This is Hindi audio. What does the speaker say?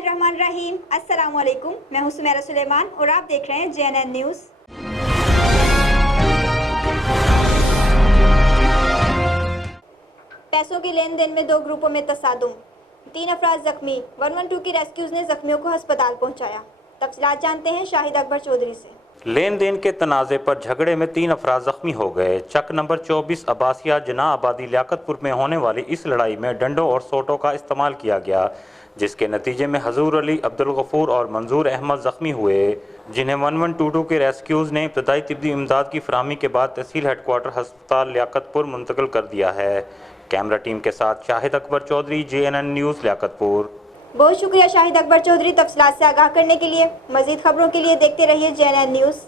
बिस्मिल्लाहिर्रहमानिर्रहीम। अस्सलाम वालेकुम। मैं हूं सुमेरा सुलेमान और आप देख रहे हैं JNN न्यूज़। पैसों के लेन देन में दो ग्रुपों में तसादुम, 3 अफराद जख्मी। 112 की रेस्क्यूज ने जख्मियों को अस्पताल पहुंचाया। तफसीलात जानते हैं शाहिद अकबर चौधरी से। लेन देन के तनाज़े पर झगड़े में 3 अफराद जख्मी हो गए। चक नंबर 24 अब्बासिया जना आबादी लियाकतपुर में होने वाली इस लड़ाई में डंडों और सोटों का इस्तेमाल किया गया, जिसके नतीजे में हजूर अली, अब्दुल गफूर और मंजूर अहमद जख्मी हुए, जिन्हें 1122 के रेस्क्यूज ने इब्तदाई तिब्बी इमदाद की फराहमी के बाद तहसील हेडक्वार्टर हस्पताल लियाकतपुर मुंतकिल कर दिया है। कैमरा टीम के साथ शाहिद अकबर चौधरी, JNN न्यूज़ लियाकतपुर। बहुत शुक्रिया शाहिद अकबर चौधरी तफसीलात से आगाह करने के लिए। मज़ीद खबरों के लिए देखते रहिए JNN न्यूज़।